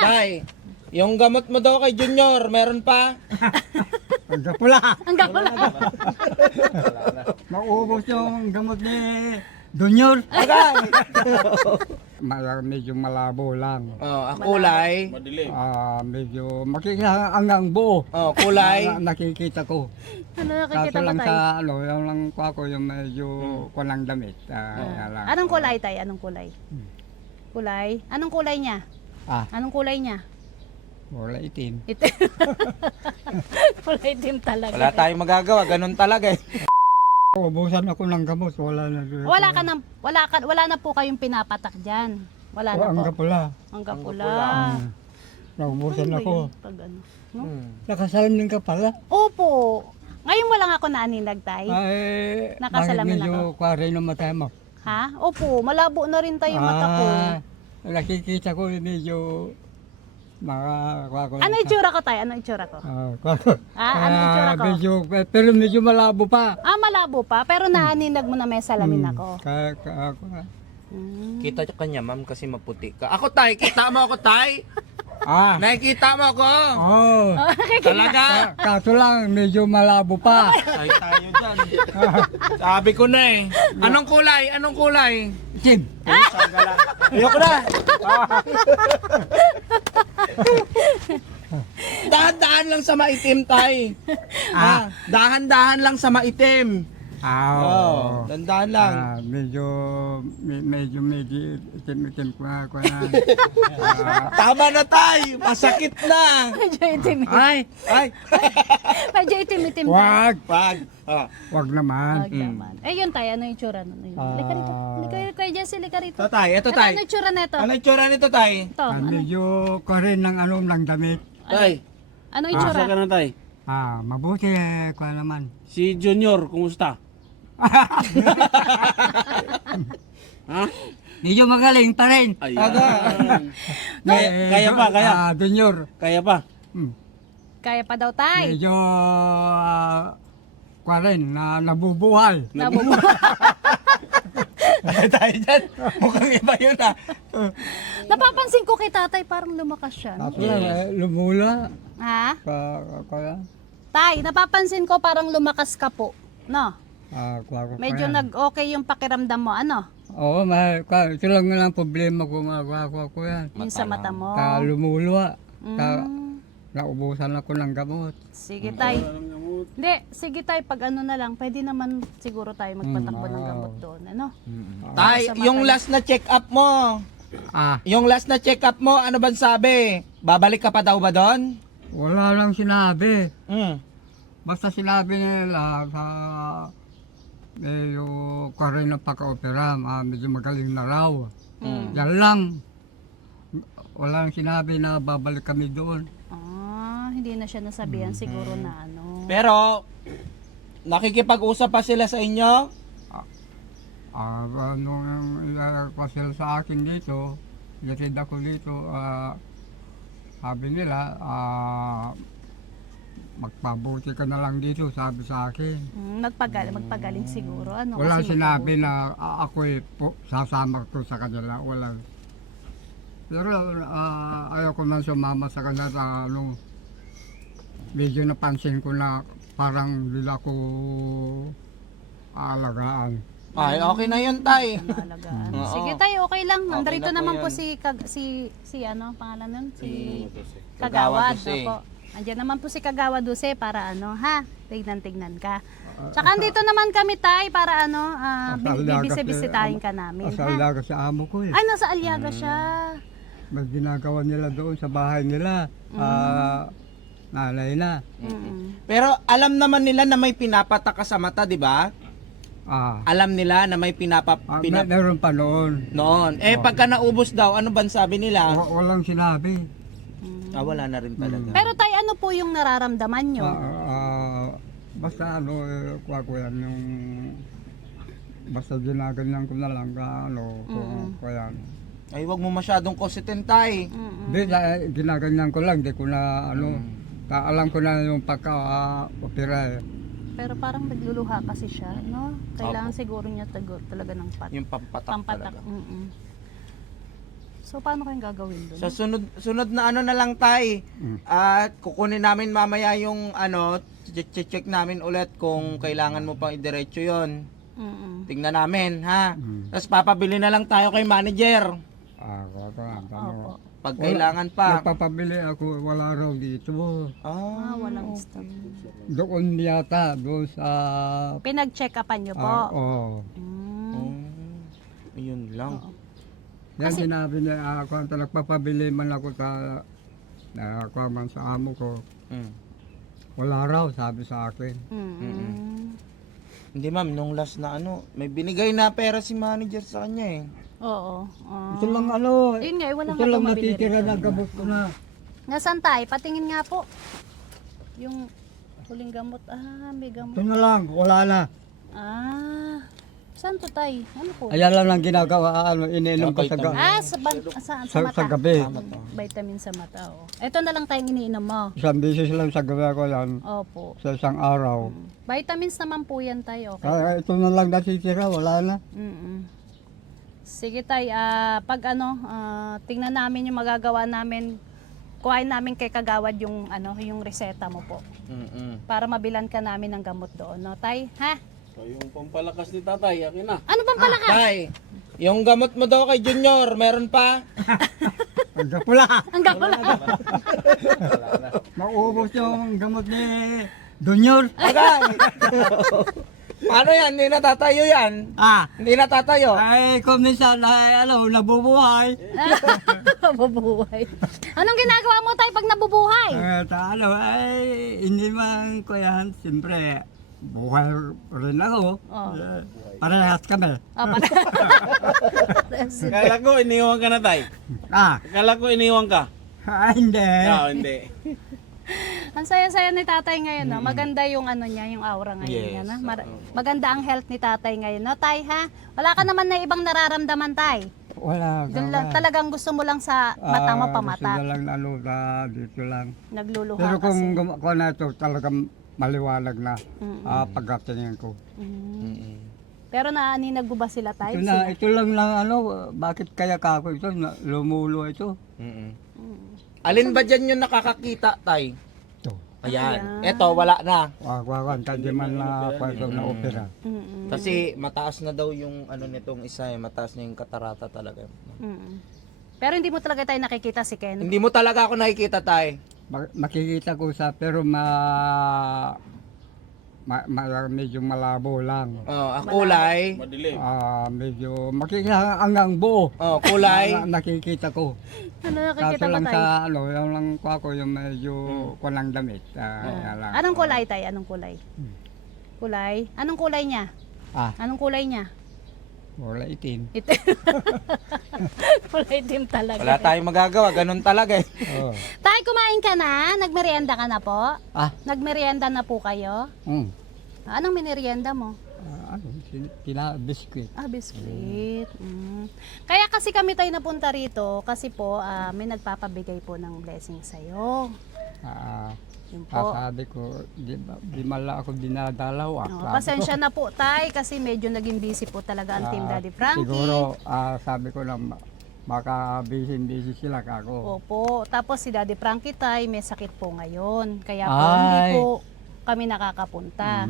Tay, yung gamot mo daw kay Junior, meron pa? Ang pula. Hanggang wala. Maubos yung gamot ni Junior. Agay! Medyo malabo lang. Oh, ang kulay. Medyo makikita hanggang buo. Oh, kulay. Nakikita ko. Ano Kaso nakikita mo lang tayo? sa yung lang ko yung medyo kunang damit. Yan lang. Anong kulay tayo? Anong kulay? Kulay? Anong kulay niya? Anong kulay niya? Wala itim. Itim. Kulay itim talaga. Wala tayong magagawa, ganun talaga eh. Ubusan ako ng gamot. Wala na po kayong pinapatak diyan. Wala na Ang po. pula. Hanggang pula. Naubusan ako. Pag ano, no? Nakasalamin ka pala. Opo. Ngayon mo lang ako naaninag, tay. Ay, Nakasalamin bakit medyo kware ng mata mo? Ha? Opo, malabo na rin tayo mata ko. Nakikita ko medyo Ano itsura ko, tay? Ano itsura ko? Ano itsura ko? Pero medyo malabo pa. Malabo pa, pero naaninag mo na may salamin ako. Kita ka niya, ma'am, kasi maputi ka. Ako, tay, kita mo ako, tay? Nakikita mo ako? Talaga? Kaso lang, medyo malabo pa. Ay, tayo dyan. Sabi ko na eh. Anong kulay? Anong kulay? Itim. Ayoko na. Dahan-dahan lang sa maitim, tay. Dahan-dahan lang sa maitim. Dahan-dahan lang. Medyo itim ko na. Tama na, tay. Masakit na. Medyo itim. Ay. Medyo itim-itim. Wag Wag naman. naman. Yun tayo, ano yung itsura nun? Lika rito. Lika rito, Kuya Jesse, lika rito. Ito, tay. Ito, tay. Ano yung itsura nito? Ano yung tsura nito, tay? Ito, ano? Medyo karin ng ng damit. Tay. Ano yung itsura? Asa ka na tay? Mabuti ko naman. Si Junior, kumusta? Ha? Medyo magaling pa rin. Ayan. Kaya pa, kaya. Junior. Kaya pa. Kaya pa daw, tay. Medyo rin na nabubuhay. Tayo dyan. Mukhang iba yun ah. Napapansin ko kay tatay, parang lumakas siya. No? Tapos lumula. Ha? Kaya. Tay, napapansin ko parang lumakas ka po. No? Medyo yan. nag-okay yung pakiramdam mo. Ano? Oo, ito lang ang problema ko ko yan. Yung sa mata mo. Lumuluwa. Mm. Naubusan ako ng gamot. Sige, tay. Hindi, sige tay, pag ano na lang, pwede naman siguro tayo magpatakbo ng gamot doon. Ano? Tay, yung last na check-up mo. Yung last na check-up mo, ano bang sabi? Babalik ka pa daw ba doon? Wala lang sinabi. Basta Sinabi nila sa yung karin na pagka-opera, medyo magaling na raw. Yan lang. Wala lang sinabi na babalik kami doon. Hindi na siya nasabihan siguro na ano. Pero, nakikipag-usap pa sila sa inyo? Nung inakasal sa akin dito, yatid ako dito, sabi nila, magpabuti ka na lang dito, sabi sa akin. Magpagaling siguro. Ano, Wala kasi sinabi na ako'y sasama ko sa kanila, wala. Pero ayaw ko man sumama sa kanila, medyo napansin ko na parang nila ko aalagaan. Ay, okay na yun, tay. Alagaan. Oo. Sige tayo, okay lang. Okay Nandito na po naman po yun. si ano, pangalan nun? Si Kagawad Kagawad. Duse. Opo. Andiyan naman po si Kagawad Duse para ano, ha? Tignan ka. Tsaka andito naman kami tay para ano, bibisitahin ka namin. Sa Ha? alaga sa amo ko eh. Ay, nasa Aliaga siya. May ginagawa nila doon sa bahay nila. Nanay na. Pero alam naman nila na may pinapatak ka sa mata, di ba? Alam nila na may Meron pa noon. noon. Pagka naubos daw, ano ban sabi nila? Walang sinabi. Wala na rin talaga. Pero tay, ano po yung nararamdaman nyo? Basta kuha ko yan yung basta ginaganyan ko na lang ko yan. Ay, wag mo masyadong kositin, tay. Hindi, ginaganyan ko lang, di ko na alam ko na yung pagka-opera eh. Pero parang nagluluha kasi siya, no? Kailangan siguro niya talaga ng Yung pampatak pampatak. talaga. So, paano kayong gagawin doon? Sa sunod na ano na lang tay. At kukunin namin mamaya yung ano, check namin ulit kung kailangan mo pang idiretso 'yon. Tingnan namin, ha. Tapos papabili na lang tayo kay manager. Opo. Pag kailangan pa. Nagpapabili ako, wala raw dito. Ah, walang stock. Doon yata, doon sa... Pinag-check-upan nyo po. Oo. Yun lang. Yan sinabi niya, ako ang nagpapabili man ako sa... Nakakuha man sa amo ko. Wala raw, sabi sa akin. Hindi ma'am, nung last na ano, may binigay na pera si manager sa kanya eh. Oo. Ito lang ano, Yun nga, wala ito nga lang itong mabili natitira rito. na gamot ko na. Nasaan tayo? Patingin nga po. Yung huling gamot. Ah, may gamot. Ito na lang, wala na. Ah, saan to tay? Ano po? Ayan lang ang ginagawa, ano, iniinom ko sa, Sa mata. sa gabi. Vitamin sa mata. Oh. Ito na lang tayong iniinom mo. Isang bisis lang sa gabi ko yan, Opo. sa isang araw. Vitamins naman po yan tayo. Okay. Kaya ito na lang natitira, wala na. Sige tay, pag ano, tingnan namin yung magagawa namin. Kuhain namin kay Kagawad yung ano, yung reseta mo po. Para mabilan ka namin ng gamot doon, no tay? Ha? So, yung pampalakas ni tatay, akin na. Ano bang palakas? Tay, yung gamot mo daw kay Junior, meron pa? Hanggang pula! Hanggang wala. Maubos yung gamot ni Junior. Agay! Paano yan? Hindi natatayo yan. Hindi natatayo. Ay, kung minsan ay, ano, nabubuhay. Nabubuhay. Anong ginagawa mo tayo pag nabubuhay? Ano, ay, hindi man ko yan, siyempre, buhay rin ako. Oh. Parehas kami. Kala ko, iniwan ka na tay. Kala ko, iniwan ka. Hindi. Hindi. Ang saya-saya ni tatay ngayon, no? Maganda yung ano niya, yung aura ngayon niya, no? Maganda ang health ni tatay ngayon, no, tay, ha? Wala ka naman na ibang nararamdaman, tay. Wala. Talagang gusto mo lang sa mata mo Gusto pamatak. na lang ano, dito lang. Nagluluha Pero kung kasi. gumagawa na ito, talagang maliwanag na pagkatingin ko. Pero naaninag mo ba sila, tay? Ito lang ano, bakit kaya kako ito, lumulo ito. Alin ba dyan yung nakakakita, tay? Ito. Ayan. Eto, wala na. Wagwagan, hindi man na pwede na opera. Kasi mataas na daw yung ano nitong isa eh. Mataas na yung katarata talaga. Pero hindi mo talaga tayo nakikita si Ken. Hindi mo talaga ako nakikita, tay. Makikita ko sa, pero medyo malabo lang. Oh, ang kulay. Madilim. Medyo makikita hanggang buo. Oh, kulay. Nakikita ko. Ano Kaso nakikita mo lang tayo? sa ano, yung lang ko ako yung medyo kunang damit. Yan lang. Anong kulay tayo? Anong kulay? Kulay? Anong kulay niya? Anong kulay niya? Wala itim. Itim. Kulay itim talaga. Wala tayong magagawa. Ganun talaga eh. Oh. Tay, kumain ka na? Nagmerienda ka na po? Nagmerienda na po kayo? Anong minerienda mo? Biskuit. Biskuit. Kaya kasi kami tayo napunta rito kasi po may nagpapabigay po ng blessing sa'yo. Yun po. Sabi ko, di mala ako dinadalaw. Pasensya na po tay kasi medyo naging busy po talaga ang Team Daddy Frankie. Siguro, sabi ko na baka busy sila kako. Opo. Tapos si Daddy Frankie tay may sakit po ngayon. Kaya po hindi po kami nakakapunta.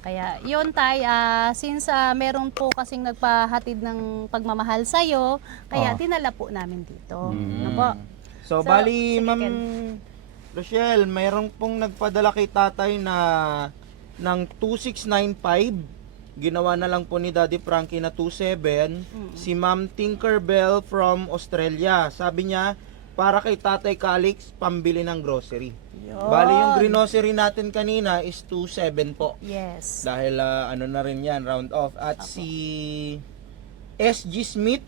Kaya yun tay, since meron po kasing nagpahatid ng pagmamahal sa'yo, kaya dinala po namin dito. Ano po? So, bali, Ma'am Rochelle, mayroon pong nagpadala kay tatay na ng 2695. Ginawa na lang po ni Daddy Frankie na 27. Si Ma'am Tinkerbell from Australia. Sabi niya, para kay Tatay Calix, pambili ng grocery. Bali, yung grocery natin kanina is 27 po. Yes. Dahil ano na rin yan, round off. At si SG Smith,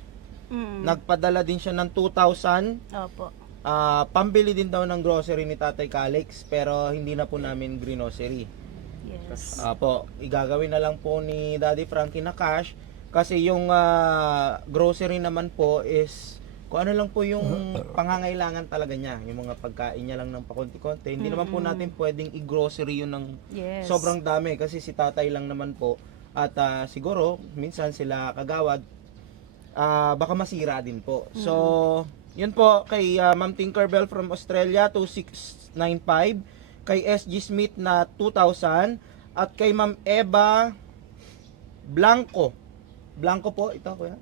nagpadala din siya ng 2,000. Opo. Pambili din daw ng grocery ni Tatay Calix, pero hindi na po namin grocery. Yes. Po, igagawin na lang po ni Daddy Frankie na cash. Kasi yung grocery naman po is kung ano lang po yung pangangailangan talaga niya, yung mga pagkain niya lang ng pakonti-konti. Hindi naman po natin pwedeng i-grocery yun ng sobrang dami kasi si tatay lang naman po. At siguro, minsan sila kagawad, baka masira din po. So, yun po kay Ma'am Tinkerbell from Australia 2695, kay SG Smith na 2,000 at kay Ma'am Eva Blanco. Blanco po ito kuya.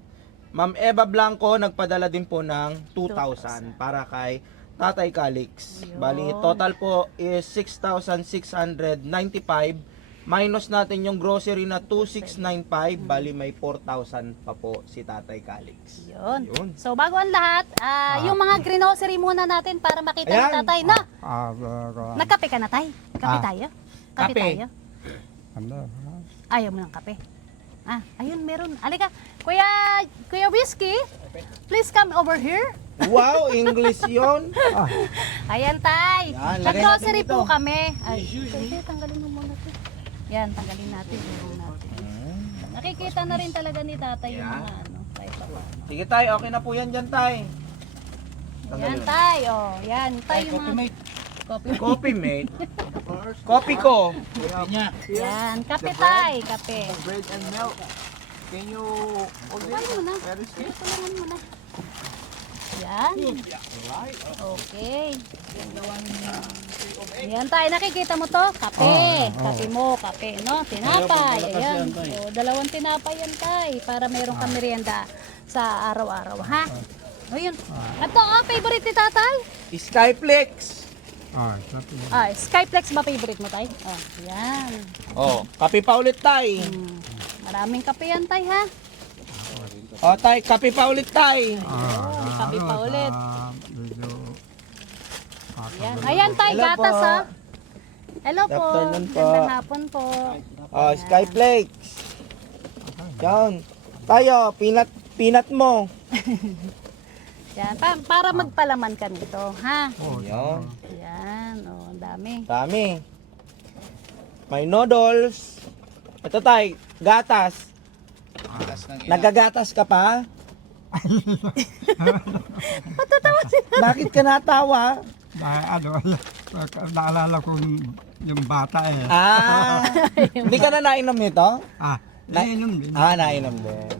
Ma'am Eva Blanco nagpadala din po ng 2,000 para kay Tatay Calix. Yun. Bali total po is 6,695 minus natin yung grocery na 2,695, bali may 4,000 pa po si Tatay Calix. Yun. Yun. So bago ang lahat, yung mga grocery muna natin para makita ni Ayan. tatay na. Pero, Nagkape ka na, tay? Kape tayo? Kape Kape. tayo? ano, Ayaw mo ng kape? Ayun, meron. Alika, Kuya Whiskey, please come over here. Wow, English yon. Ayan, tay. Yan, lagay Nag-grocery natin dito. po kami. Ay, sige, tanggalin mo muna ito. Yan, tanggalin natin. Meron natin. Nakikita na rin talaga ni tatay yung mga ano. Tay pa pa. Sige tay, okay na po yan dyan tay. Yan, tay. Oh, yan. Tay yung mga... Coffee. Coffee mate. Coffee ko. Yan, kape tay. Kape. Bread and milk. Can you Tulungan mo na. Tulungan mo na. Yan. Okay. Yan tayo, nakikita mo to? Kape. Kape mo, kape, no? Tinapay. Ayan. O, dalawang tinapay yan tay. Para meron ka merienda sa araw-araw, ha? O yun. Ito, favorite ni tatay? Skyflex. sabi, Skyflex ba favorite mo tay? Yan. Oh, kape pa ulit tay. Maraming kape yan tay, ha? Oh tay, kape pa ulit tay. Kape pa ulit. medyo, Yan. Ayan tay, Hello gatas po. ha. Hello po. Afternoon po. Gandang hapon po. Oh, Skyflex. Yan. Tayo, peanut mo. Yan. Para magpalaman ka nito, ha? Yan. Yan. O, ang dami. Dami. May noodles. Ito tay, gatas. Nagagatas ka pa? Bakit ka natawa? naalala ko yung bata eh. Hindi ka na nainom nito? Nainom din. Nainom din.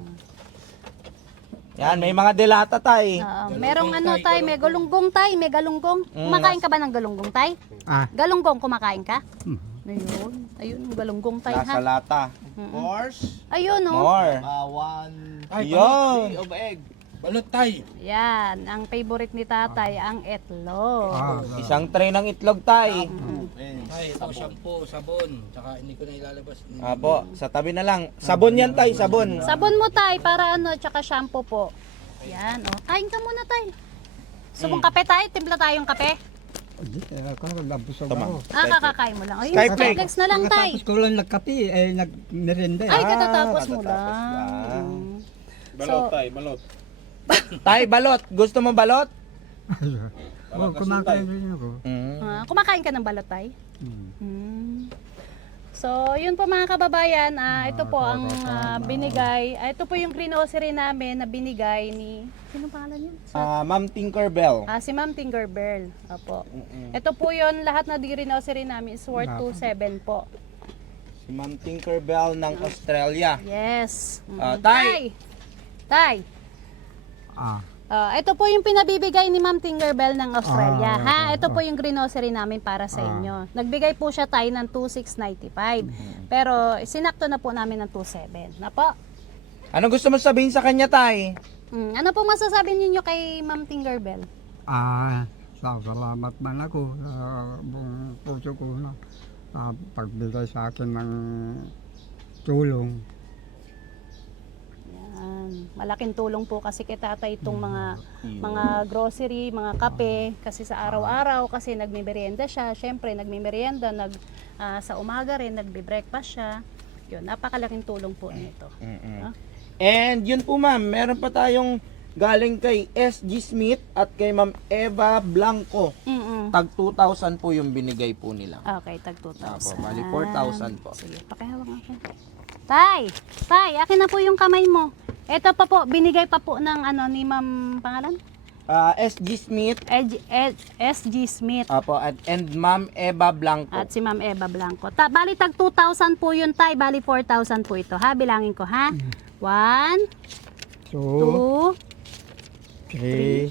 Yan, may mga delata tay. Merong ano tay, may galunggong tay, may galunggong. Kumakain ka ba ng galunggong tay? Galunggong, kumakain ka? Ayun, ayun, galunggong tay Nasa ha. lata. Ayun o. More. Yun. of egg. Balot tay. Yan, ang favorite ni tatay, ang itlog. Isang tray ng itlog tay. Tay, ito shampoo, sabon. Tsaka hindi ko na ilalabas. Apo, sa tabi na lang. Sabon yan tay, sabon. Sabon mo tay, para ano, tsaka shampoo po. Yan, o. Kain ka muna tay. Subong kape tay, timpla tayong kape. Hindi, ako nabusog Tama. ako. Kakakain mo lang. Ayun, Skyflex. Skyflex na lang tay. Pagkatapos ko lang nagkape, nagmerenda. Ay, katatapos katatapos mo lang. lang. Balot tay, balot. Tay, balot. Gusto mo balot? Kumakain rin ako. Kumakain ka ng balot tay? So, yun po mga kababayan, ito po ang binigay. Ito po yung grocery namin na binigay ni... Sino pangalan yun? Ma'am Tinkerbell. Si Ma'am Tinkerbell. Opo. Ito po yun, lahat na grocery namin is worth 2,700 po. Si Ma'am Tinkerbell ng Australia. Yes. Tay! Tay! Ito po yung pinabibigay ni Ma'am Tinkerbell ng Australia. Ito po yung grocery namin para sa inyo. Nagbigay po siya tayo ng 2,695. Pero sinakto na po namin ng 2,700. Na po? Ano gusto mo sabihin sa kanya, tay? Ano po masasabi ninyo kay Ma'am Tinkerbell? Salamat man ako sa buong puso ko na pagbigay sa akin ng tulong. Malaking tulong po kasi kay tatay itong mga grocery, mga kape kasi sa araw-araw kasi nagme-merienda siya. Syempre nagme-merienda, sa umaga rin nagbe-breakfast siya. Yun, napakalaking tulong po nito. And yun po ma'am, meron pa tayong galing kay SG Smith at kay Ma'am Eva Blanco. Tag 2,000 po yung binigay po nila. Okay, tag 2,000. Apo, bali 4,000 po. Sige, pakihawak natin. Tay, akin na po yung kamay mo. Ito pa po, binigay pa po ng ni Ma'am pangalan? SG Smith. SG Smith. Apo, and Ma'am Eva Blanco. At si Ma'am Eva Blanco. Bali tag 2,000 po yun tay, bali 4,000 po ito ha. Bilangin ko ha. 1, 2, 2, 3,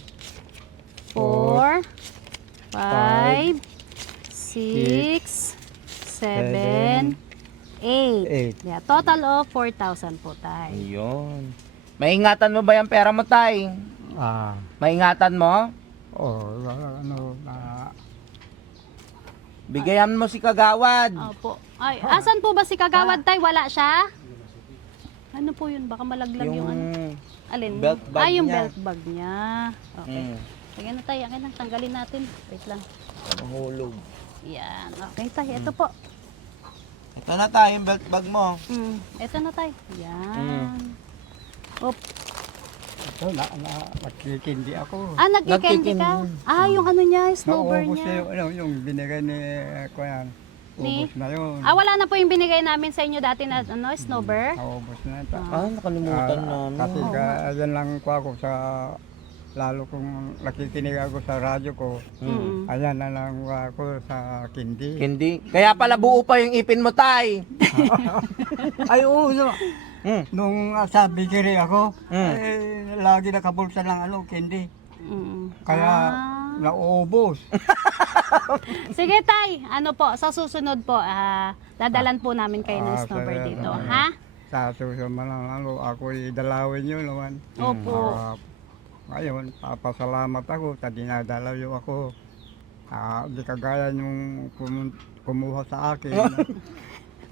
4, 5, 6, 7, 8. 8. Yeah, total of 4,000 po tayo. Ayun. Maingatan mo ba yung pera mo, tay? Ah, Maingatan mo? ano, Bigayan mo si Kagawad. Opo. Ay, asan po ba si Kagawad tay? Wala siya? Ano po yun? Baka malaglag yung ano. Alin? belt bag yung niya. belt bag niya. Okay. Sige na tayo. Akin na. Tanggalin natin. Wait lang. Mahulog. Yan. Okay tayo. Ito po. Ito na tayo, yung belt bag mo. Ito na tayo. Yan. Op. ito, nakikindi ako. Ah, nagkikendi ka? Ah, yung ano niya, snowbird Naubos niya. yung binigay ni Kuya. Ni? Ubos na yun. Ah, wala na po yung binigay namin sa inyo dati na ano, snowbird? Naubos na ito. Nakalimutan namin. Kasi ayan lang ko ako sa, lalo kung nakikinig ako sa radyo ko, ayan na lang ako sa kindi. Hindi. Kaya pala buo pa yung ipin mo, tay. Ay, oo. Nung sa bikiri ako, lagi nakabulsa ng kindi. Kaya naubos. Sige tay, ano po, sa susunod po, dadalan po namin kayo ng snowbird dito, ha? Sa susunod lang ako idalawin yun naman. Opo. Ngayon, papasalamat ako, dinadalaw ako. Di kagaya nung kumuha sa akin.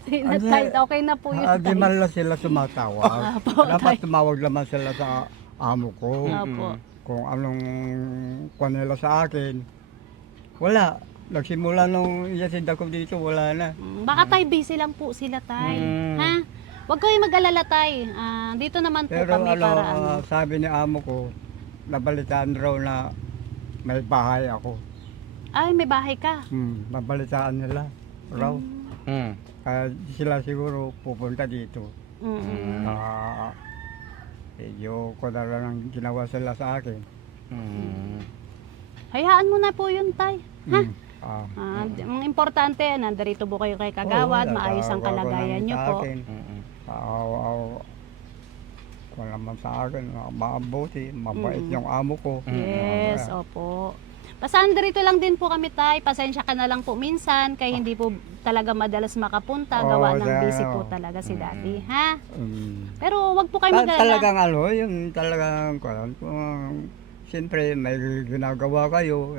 Sige na tay, okay na po yun Di tay. man lang sila sumatawag. Dapat tumawag naman sila sa amo ko. Opo. Kung anong kuha nila sa akin. Wala. Nagsimula nung iyasid ako dito, wala na. Baka tay, busy lang po sila tay. Ha? Huwag kayong mag-alala tay. Dito naman po Pero kami para ano. sabi ni amo ko, nabalitaan raw na may bahay ako. Ay, may bahay ka. Nabalitaan nila raw. Kaya sila siguro pupunta dito. Medyo ko na lang ang ginawa sila sa akin. Hayaan mo na po yun tay. Ha? Ah, Ang importante, nandarito po kayo kay Kagawad, maayos ang kalagayan niyo po. Kung naman sa akin, mabuti, mabait yung amo ko. Yes, opo. Basta nandito lang din po kami tay. Pasensya ka na lang po minsan kaya hindi po talaga madalas makapunta. Gawa ng busy po talaga si daddy, ha? Pero wag po kayo mag-alala. Talagang yung talagang siyempre may ginagawa kayo,